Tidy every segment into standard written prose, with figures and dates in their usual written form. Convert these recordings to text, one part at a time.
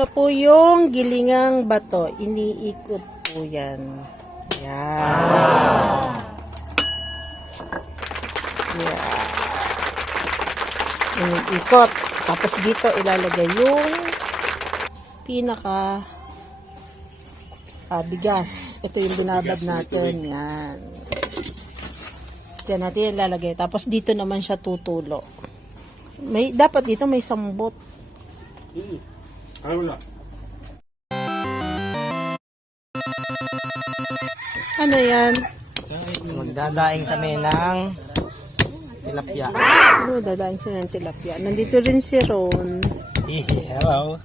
na po yung gilingang bato. Iniikot po yan. Yan. Yan. Iniikot. Tapos dito ilalagay yung pinaka bigas. Ito yung binabad natin. Yan. Yan natin ilalagay. Tapos dito naman siya tutulo. Dapat dito may sambot. Wala. Ano yan? Magdadaing kami ng tilapia. Ano, dadaing siya ng tilapia. Nandito rin si Ron. Hello.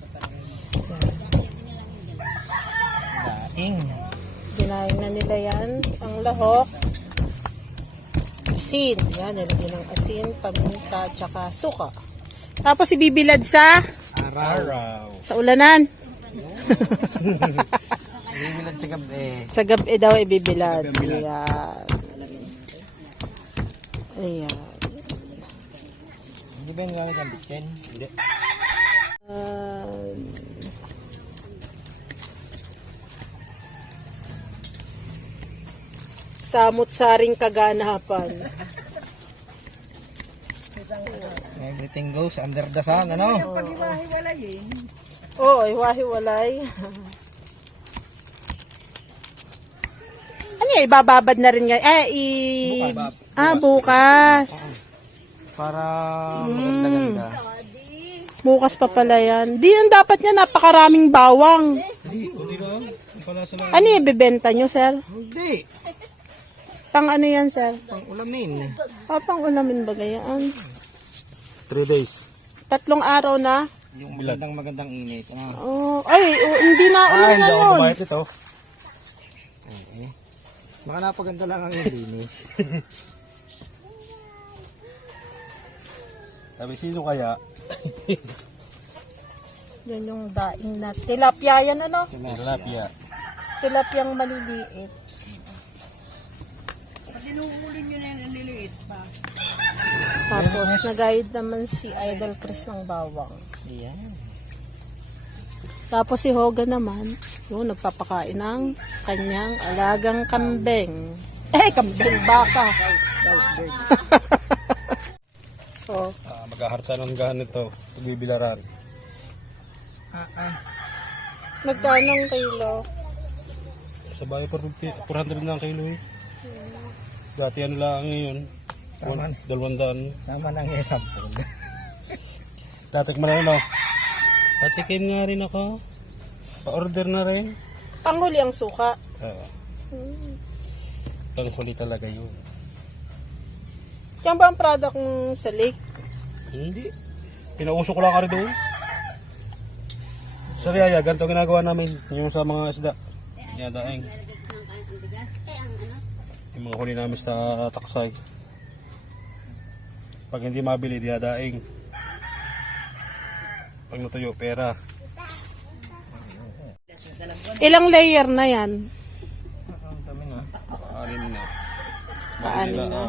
Daing. Dinaing na nila yan. Ang lahok. Asin. Yan, nilagyan ng asin, paminta, tsaka suka. Tapos ibibilad sa Araw. sa ulanan. Ibibilad sa gabi. Sa gabi daw ibibilad. Ayan. Ayan. Hindi ba yung gamit ng bitsin? Hindi. Samot-saring kaganapan. Everything goes under the sun, ano? Oo, iwahiwalay. Ano yan? Ibababad na rin nga. Bukas. Para maganda-ganda. Bukas pa pala yan. Di yan dapat niya napakaraming bawang. Hindi ba? Palasa lang. Ano yung bibenta nyo, sir? Hindi. Pang ano yan, sir? Pang ulamin. Pang ulamin ba gayaan? 3 days. 3 araw na? Yung magandang init. Hindi na ulan Hindi ako ngayon. kumayat ito. Baka napaganda lang ang linis. Sabi, sino kaya? Yan yung daing na. Tilapia yan, ano? Tilapia. Tilapiyang maliliit. Tapos, nag-guide naman si Idol Chris ng bawang. Ayan. Tapos si Hoga naman, yun, nagpapakain ng kanyang alagang kambing. Kambing, baka. So, Maghaharta ng gahan ito. Bibilaran. magkano ang kilo? Sa bayo 400 na ang kilo eh. Dati ano lang ngayon. Tama. 200. Tama ng isampung. Tatikman na yun oh. Patikim nga rin ako. Pa-order na rin. Panghuli ang suka. Panghuli talaga yun. Yan ba ang product ng sa lake? Hindi. Pinauso ko lang ka rin doon. Sa Riyaya, ganito ginagawa namin. Yung sa mga isda. Yadaing. Yung mga huli namin sa taksay. Pag hindi mabili, diyadaing. Pag natuyo, pera. Ilang layer na yan? Dami na. Paanin na. Paanin na.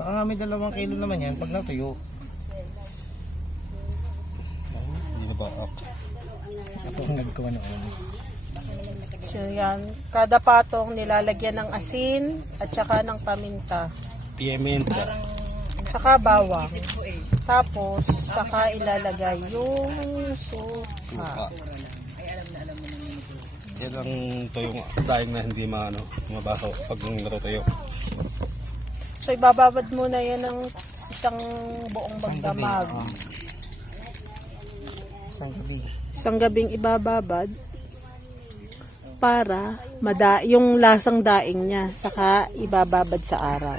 Baka nga may 2 kilo naman yan pag natuyo. Hindi na ba? Ako ang nagkawa noon. So yan, kada patong nilalagyan ng asin at saka ng paminta. Pimenta. Saka bawang. Tapos, saka ilalagay yung suka. Yan ang tuyong daing na hindi mabaho pag natutuyo. So, ibababad muna yan ng isang buong magdamag. Isang gabi. Isang gabing ibababad para yung lasang daing niya, saka ibababad sa araw.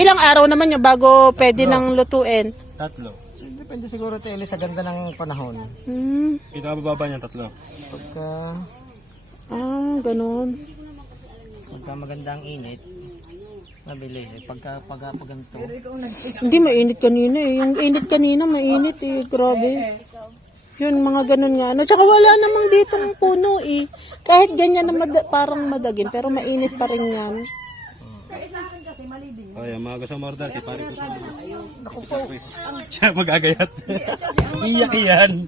Ilang araw naman yun bago pwede nang lutuin? 3. So, depende siguro tayo sa ganda ng panahon. Pinakababa niya 3. Pagka Ganun. maganda ang init, mabilis. Pagka ganito, Hindi, mainit kanina eh. Yung init kanina, mainit eh. Grabe. Yun, mga ganun nga. Tsaka wala namang ditong puno eh. Kahit ganyan na parang madagim, pero mainit pa rin yan. Ay, mga kasama order, kay pare ko sa siya magagayat. Iyak yan.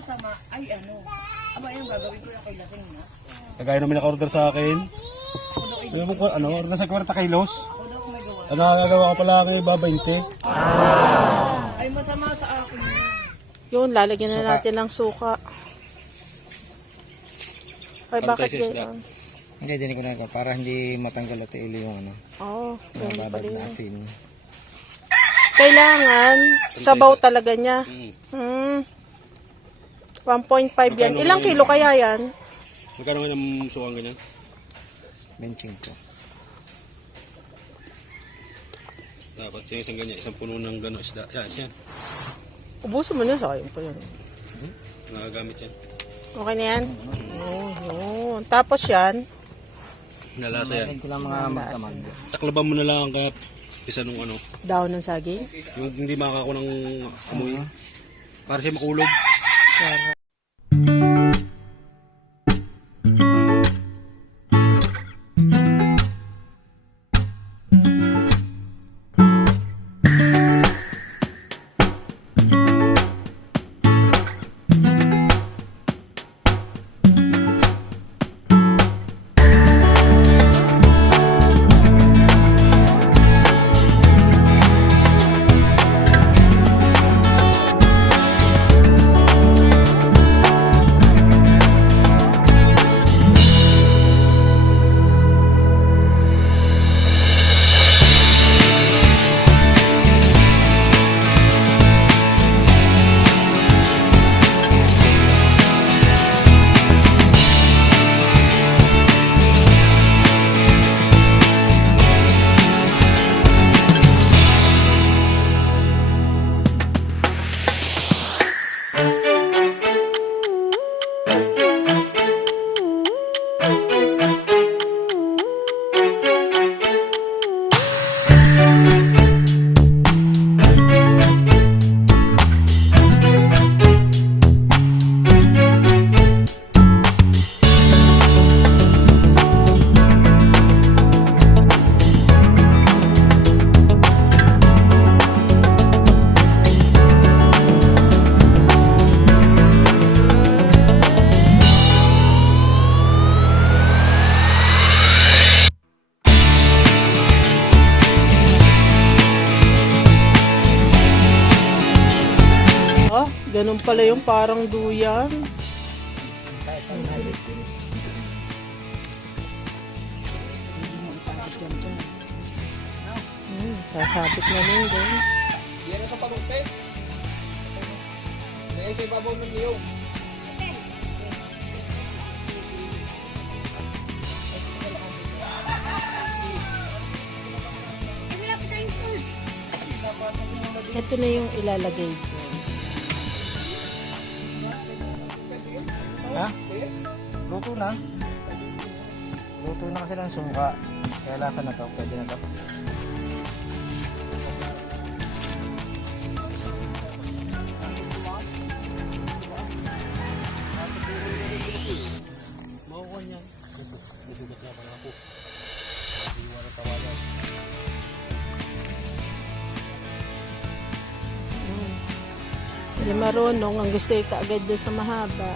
masama ay ano. Aba, yung gagawin ko na kay Lating na. Kagaya namin naka-order sa akin. Yung ano, order sa 40 kilos. Ano gagawa ko pala kayo, ba 20? Ay, masama sa akin yun. Yun, lalagyan na natin ng suka. Ay, bakit Anti-sisda. yan? Hindi, din ko na para hindi matanggal at ilo yung ano, Oo, yun babad pala na yun. asin. Kailangan, sabaw talaga niya. Mm. 1.5 yan. Ilang kilo kaya yan? Magkano nga yung sukang ganyan? Benching ko. Dapat yung isang ganyan, isang puno ng gano'n isda. Yan. Ubusin mo na, sayang pa yan. Nagagamit yan. Okay na yan? Oo, yun. Tapos yan, Nalasa yan. Ko lang mga magtamag. Taklaban mo na lang ang kap. Isa nung ano. daon ng saging. Yung hindi makakakuha ng amoy. Para siya makulog. Sarap. Ganun pala yung parang duyan. Sasabit na rin doon. Yan ang kapalumpe. Kaya sa ibabaw ng iyo. Ito na yung ilalagay doon. Ha? Luto na. Luto na kasi ng suka. Kaya lasa na to. Pwede na to. Makukuha niyan. Nasugat na pala ako. Iwan ang tawanan. Hindi marunong. Ang gusto ay kaagad doon sa mahaba.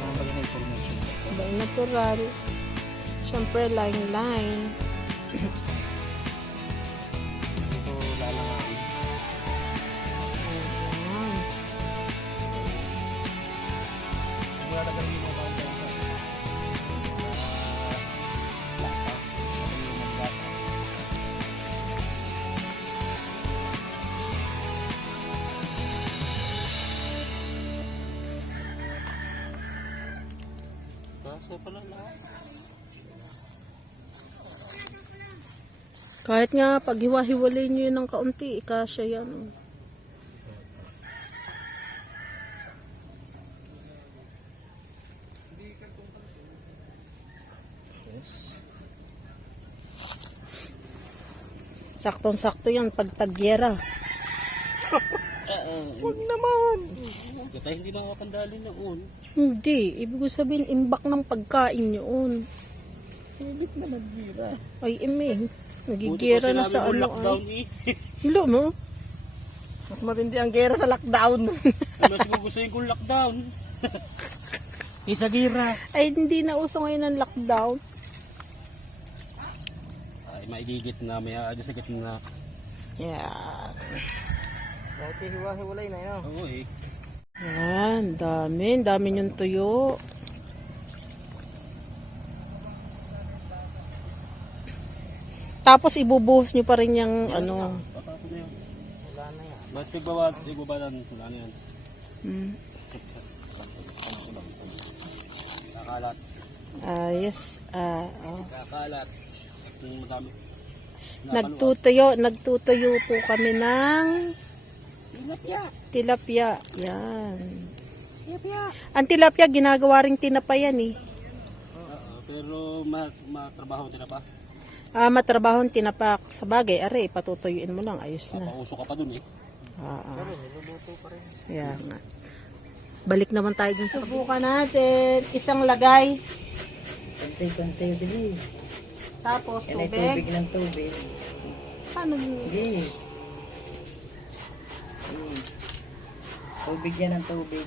Ang bagay na information. Iba yung natural. Siyempre, line. Ito lalangawin. Ayan. Wala na ganun yung mga dyan. Lata. Lata. Kaso pala lahat. Kahit nga, pag hiwa-hiwalay nyo yun ng kaunti, ikasya yan. Saktong-sakto yan pag tagyera. Huwag naman. Gatay hindi makakapandali noon. Hindi. Ibig ko sabihin, imbak ng pagkain yun. Higit na nagbira. Ay, eme. Nagigira na sa ano. Lockdown Hilo mo. Mas matindi ang gera sa lockdown. Mas gugustuhin kong lockdown. Isa gira. Ay, hindi na uso ngayon ang lockdown. Ay, maigigit na. May aadyo sa gitna. Yeah. Kahit hiwa-hiwalay na yun. Oo eh. Yan, dami yung tuyo. Tapos ibubuhos nyo pa rin yung ano. Patapon na yan. Wala na yan. Ba't igbabalan? Wala na yan. Mm. Kakalat. Yes. Oh. Kakalat. Yung madami. Nagtutuyo po kami ng tilapia. Yan. Ang tilapia, ginagawa ring tinapa yan eh. Pero matrabaho din na pa. Matrabahon tinapak sa bagay. Are, patutuyuin mo lang. Ayos na. Pauso ka pa dun eh. Pero niluluto pa rin. Yan nga. Balik naman tayo dun. Subukan natin. Isang lagay. Konti-konti, sige. Tapos Yan ay tubig tubig. ng tubig. Paano? Sige. Tubig yan ng tubig.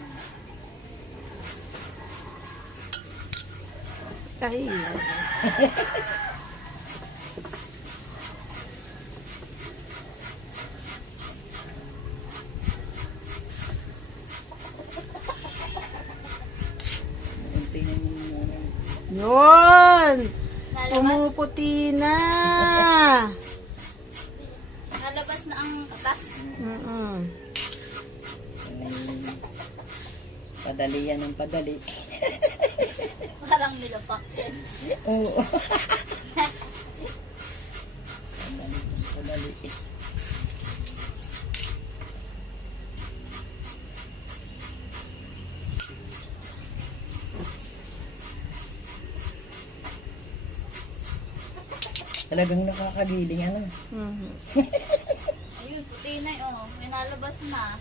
Ay. Konti na yung Yun! Pumuputi na! Nalabas na ang katas. Mm-mm. padali yan ng padali. Parang nilapak yan. Oo. Padali. Talagang nakakagiling ano. Mhm. Ayun, puti na yun. Oh. May nalabas na.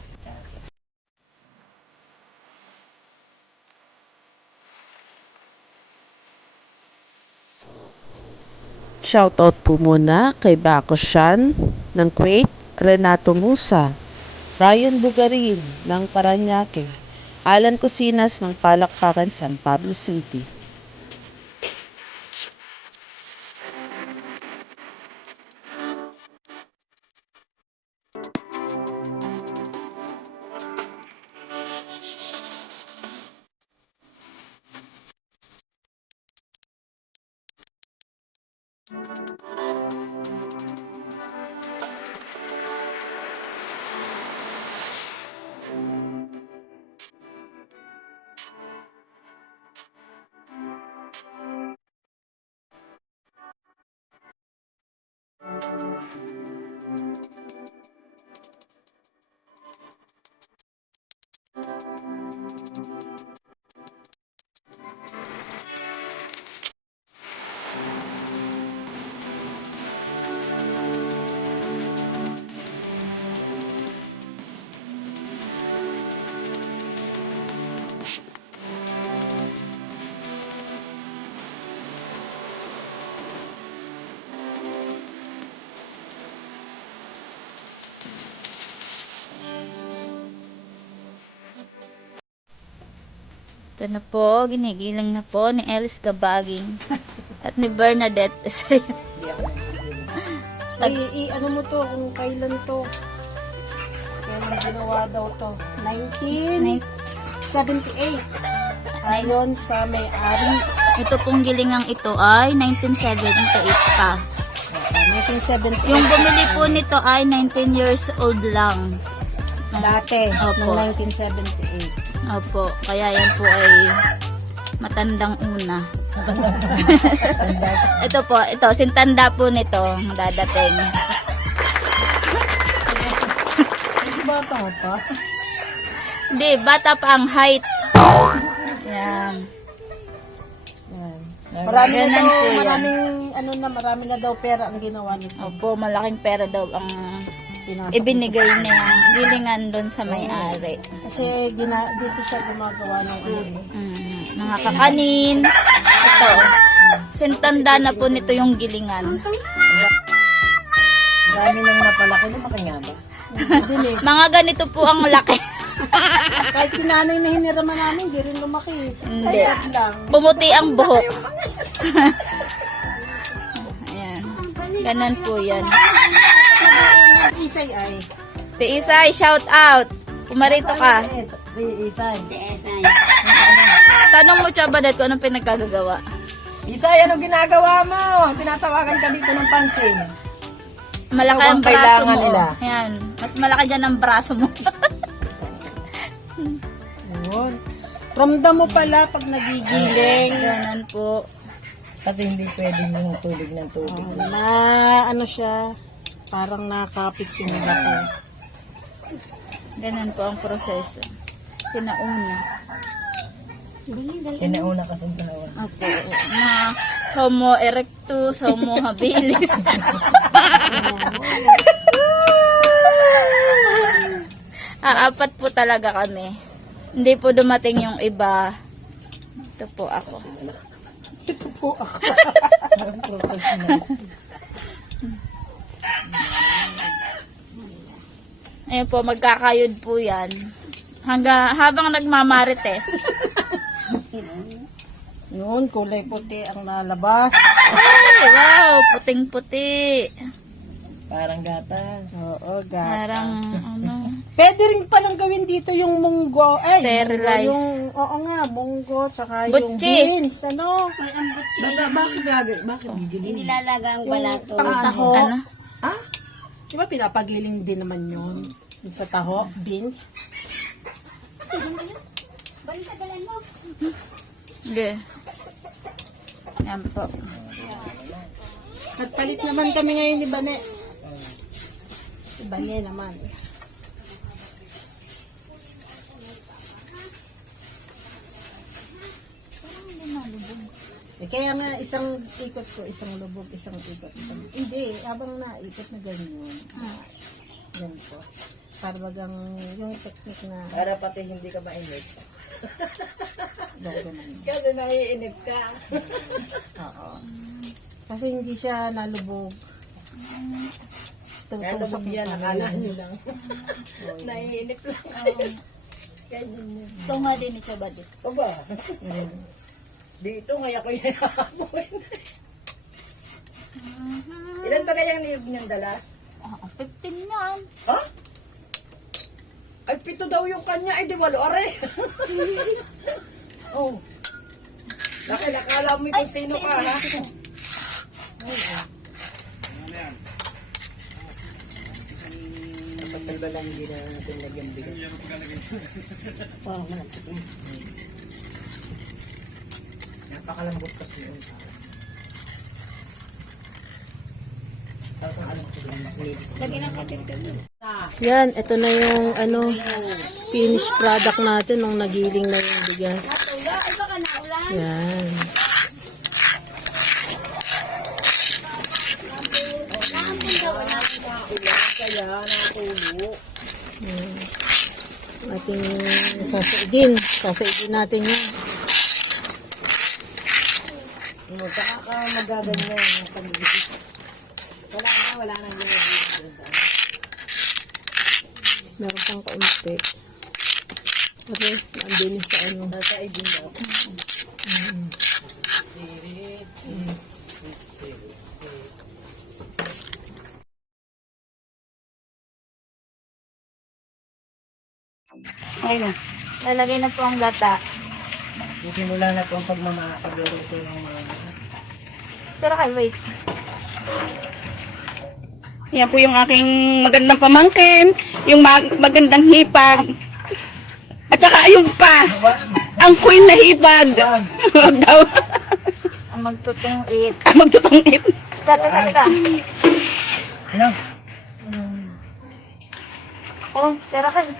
Shoutout po muna kay Bako Shan ng Kuwait, Renato Musa, Ryan Bugarin ng Paranaque, Alan Cosinas ng Palakpakan, San Pablo City. Ito na po, ginigilang na po ni Alice Gabaging at ni Bernadette. Ano mo to, kung kailan to? Kailan ginawa daw to? 1978. Ayon sa may-ari. Ito pong gilingang ito ay 1978 pa. 1978. Yung bumili po nito ay 19 years old lang. Dati, Opo. ng 1978. Opo, kaya yan po ay matandang una. Ito po, ito, sintanda po nito, dadating. Bata pa. Hindi, bata pa ang height. Yan. Yan. Marami na Ganun daw, po yan. marami na daw pera ang ginawa nito. Opo, malaking pera daw ang Pinasok ibinigay niya. Gilingan doon sa may-ari. Kasi dito siya gumagawa ng Mga kakanin. Ito. Sintanda na po nito yung gilingan. Dami nang napalaki, lumaki nga ba? Din eh. Mga ganito po ang laki. Kahit si nanay na hiniraman namin, di rin lumaki. Hindi. Kaya lang. Pumuti ang buhok. Ayan. Ganon po yan. Isay ay. Si Isay, shout out. Pumarito ka. Si Isay. Tanong mo, Chabadet, kung anong pinagkagagawa. Isay, anong ginagawa mo? Tinatawagan ka dito ng pansin. Malaki Ikaw ang bang braso kailangan mo. nila? Ayan. Mas malaki dyan ang braso mo. Yun. Ramdam mo pala pag nagigiling. Ganon po. Kasi hindi pwedeng yung tubig ng tubig. Na ano siya, parang nakapit yung laki. Ganon po ang proseso. Sinauna. Sinauna kasi dalawa. Opo. Na Homo erectus, Homo habilis. Apat po talaga kami. Hindi po dumating yung iba. Ito po ako. Ito po ako. Ayun po, magkakayod po yan. Habang nagmamarites. Yun, kulay puti ang nalabas. Ay, wow, puting-puti. Parang gatas. Oo, Parang, ano, Pwede rin palang gawin dito yung munggo. Ay, Sterilize. munggo, oo nga, munggo, tsaka yung Butchi. beans, ano? Bakit gagawin? Bakit gigiling? Yung pangtaho. ano? Di ba pinapagiling din naman yun? Yung sa taho, beans. Okay. Yan po. Nagpalit naman kami ngayon ni Bane. Si Bane naman. Kaya nga isang ikot ko, isang lubog, isang ikot, isang... Hindi, habang naikot na ganyan. Ganito. Para bagang yung technique na Para pati hindi ka mainit. gagawin. Kasi naiinip ka. Oo. Kasi hindi siya nalubog. Kaya Tutusok lubog yan, pa akala rin. nyo lang. Naiinip lang. Ganyan yun. Tunga din ni Chabadit. Aba. Dito ngayon ko yung hapon. Ilan ba kayang niyog niyang dala? 15 yan. Ha? Ay, 7 daw yung kanya. Ay, di 8 are. Oh. Nakala mo kung sino ka, ha? Kapag ba lang hindi na natin lagyan bigat? Wow, malapit na. Napakalambot kasi yun. Tapos ang alam ko lang, ladies. Lagi ng katin ka. Yan, ito na yung ano, finished product natin nung nagiling na yung bigas. Yan. Kaya natulo. Yan. Ating sasaidin natin yan. Saka ka magaganyan yung pag-ibig. Wala nang ginagawa. Meron pang kaunti. Okay, andin sa ano. Nasa idin daw. Ayun. Lalagay na po ang gata. Simula na po ang pagluluto ng mga Pero kayo, wait. Yan po yung aking magandang pamangkin, yung magandang hipag. At saka ayun pa, ang queen na hipag. Wag daw. Ang magtutong it. Magtutungit. Tata. Ano? Oh, tira kayo.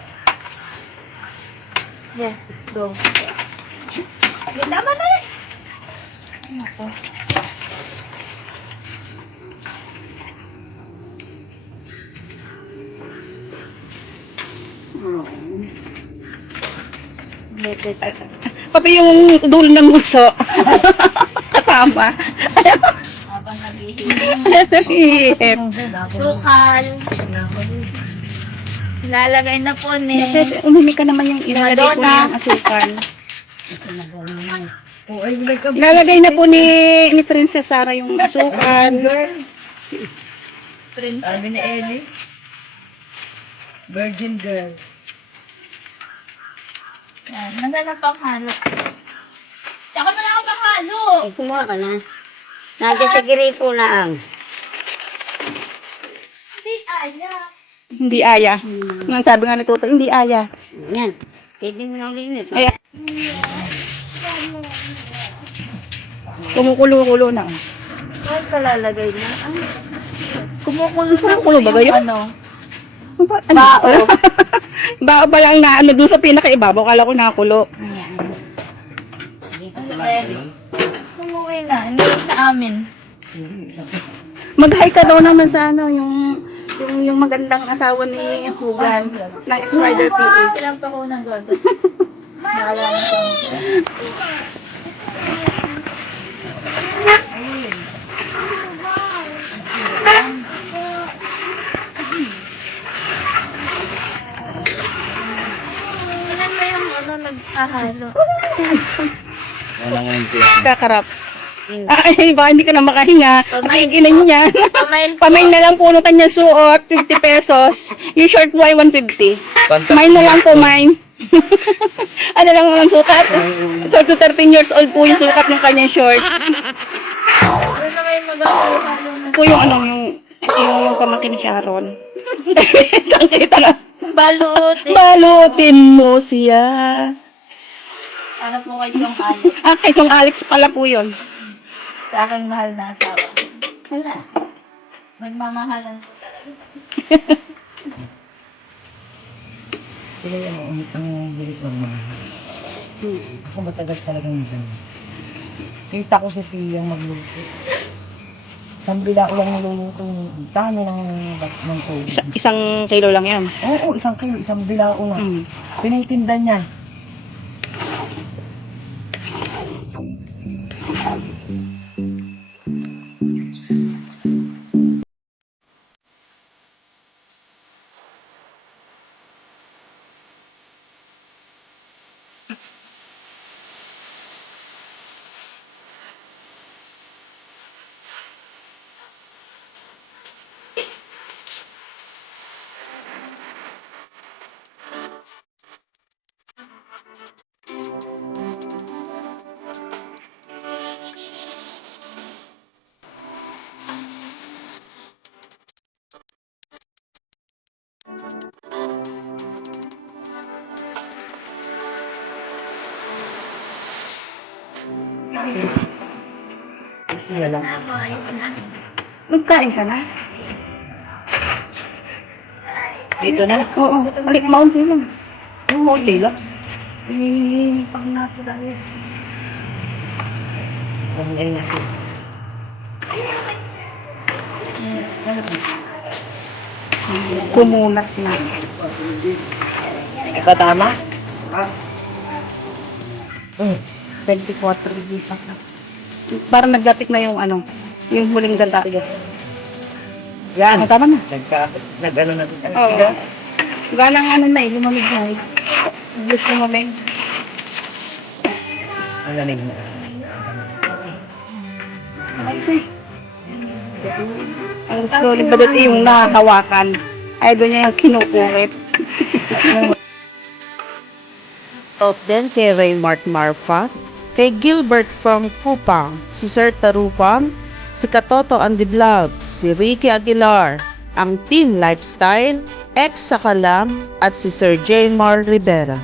Yes, go. Yun naman na rin. Ako. Pati yung dulo ng gusto. Kasama. Habang Nahihip. Sukal. Lalagay na po ni Umimi ka naman yung ilalagay ko Madonna. yung asukal. Lalagay na po ni Princess Sarah yung asukal. Prince. Sabi ni Ellie. Virgin girl. Yan, naghanap pang halo. Tsaka pala ako pang halo. Kumuha ka na. Nandiyan sa gripo na ang. Hindi, aya. Hindi aya. Ang sabi nga ni Toto, hindi aya. Yan. Pwede mo nang linis. Ay, kumukulo-kulo na. Ay, kalalagay na. Kumukulo ba kayo? Ano? Bao. Bao pa lang na ano dun sa pinakaibabaw. Kala ko nakakulo. Umuwi na. Hindi sa amin. Mag-hi ka daw naman sa ano, yung magandang asawa ni Hugan ng X-Rider PH. Ilang pa ko ng gordos. Bahala na sa Ilan ba yung nagkahalo? Kakarap. Ay, baka hindi ka na makahinga. Makikinan niya. Pamain Pamain na lang po ng kanyang suot, 50 pesos. Yung short boy, 150. Mine na lang po, mine. Ano lang ang sukat? 12 to 13 years old po yung sukat ng kanyang short. Ano na may magkakahalo na? Po yung ano, yung pamangkin ni Sharon. Kita na. Balot. Balutin mo siya. Ano po kayo yung halo? Ah, itong Alex pala po yun. Sa aking mahal na asawa. Wala. Magmamahalan po tayo. Sila ang bilis ng mga. Ako matagal talagang ganyan. Kita ko si Pia magluto. Isang bila ko lang niluluto. Dami ng tubig. Isang kilo lang yan. Oo, isang kilo. Isang bila ko lang. Pinitinda niya. Iya lang. Magkain ka na? Dito na. Oo. Balik maunti lang. Oo, okay lang. Pang nato dahil. Ang natin. Kumunat na. Ito tama? 24 days na. Parang nagdatik na yung ano, yung huling gata. Yan. Ah, tama na. Nag-ano na siya. Oo. Galang ano na eh, lumamig na eh. Gusto lumamig. Ang lamig na. Ang gusto ni Badot yung nakahawakan. Ay, doon niya yung kinukulit. Of then kay Raymart Marfa, kay Gilbert from Kupang, si Sir Tarupang, si Katoto and the Vlog, si Ricky Aguilar, ang Team Lifestyle, Ex Sakalam, at si Sir Jaymar Rivera.